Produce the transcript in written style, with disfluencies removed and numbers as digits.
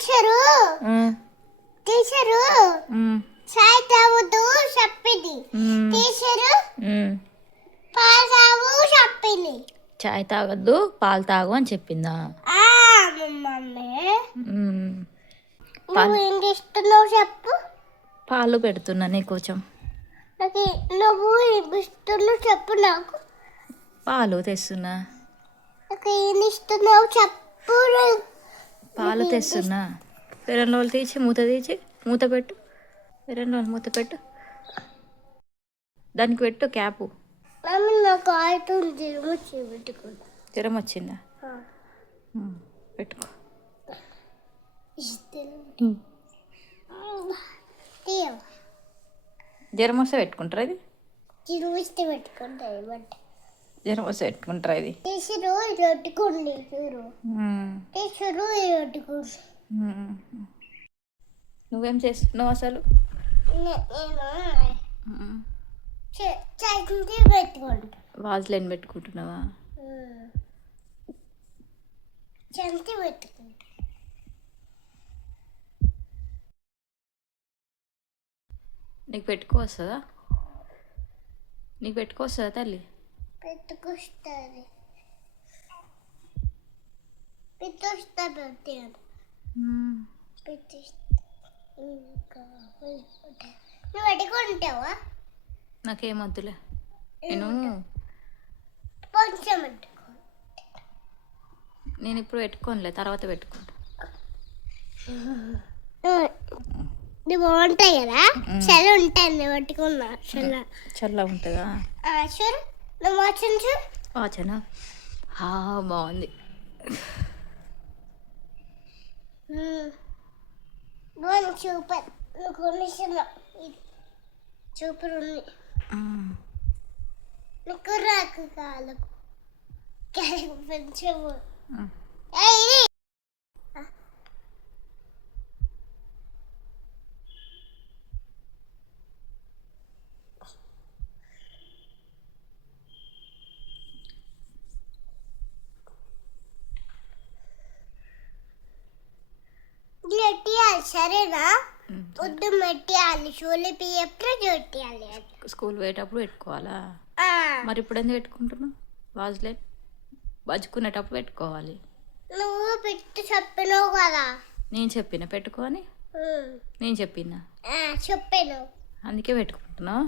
Teacher teacher చాయ్ తాగుతూ చెప్పింది. Teacher పాలు తాగు చెప్పింది. చాయ్ తాగొద్దు పాలు తాగు అని చెప్పిందా? నువ్వు ఏం చేస్తున్నావు చెప్పు. పాలు పెడుతున్నా నీ కొంచెం. నాకు నువ్వు ఏం ఇస్తున్నావు చెప్పు. నాకు పాలు తెస్తున్నా. నాకు ఏం ఇస్తున్నావు చెప్పు. పాలు తెస్తున్నా. పెరన్ రోజులు తీసి మూత పెట్టు. పెరన్ రోజులు మూత పెట్టు. దానికి పెట్టు క్యాపు. నాకు అవుతుంది జ్వరం వచ్చిందా? పెట్టుకో. జ్వరం వస్తే పెట్టుకుంటారా ఇది? జ్వరం వస్తే పెట్టుకుంటారా ఇది? పెట్టుకోండి. నువ్వేం చేస్తున్నావు అసలు? వాజ్లైన్ పెట్టుకుంటున్నావా? నీకు పెట్టుకోవస్తుందా? తల్లి? పెట్టుకొస్తుంది. నువ్వు పెట్టుకుంటావా? నాకేం వద్దులే. నేను ఇప్పుడు పెట్టుకోనులే, తర్వాత పెట్టుకుంటా. నువ్వు బాగుంటాయి కదా, చల్ల ఉంటాయి పట్టుకున్నా. చల్ల ఉంటుందా? చూడు నువ్వు వాచన వాచనా బాగుంది. సూపర్. నువ్వు కొనిస్తున్నా సూపర్ ఉంది. నీకు రాకు కాలకు పెంచవు. సరేనా? పొద్దు మెట్టియాలి. షోలే ఎప్పుడు చూట్టియాలి. స్కూల్ పోయేటప్పుడు పెట్టుకోవాలా? మరి ఇప్పుడు ఎందుకు పెట్టుకుంటున్నావు? వాజ్లైన్ బజ్జుకునేటప్పుడు పెట్టుకోవాలి. నువ్వు పెట్టి చెప్పినావు కదా. నేను చెప్పిన పెట్టుకో అని. నేను చెప్పినా చెప్పాను, అందుకే పెట్టుకుంటున్నావు.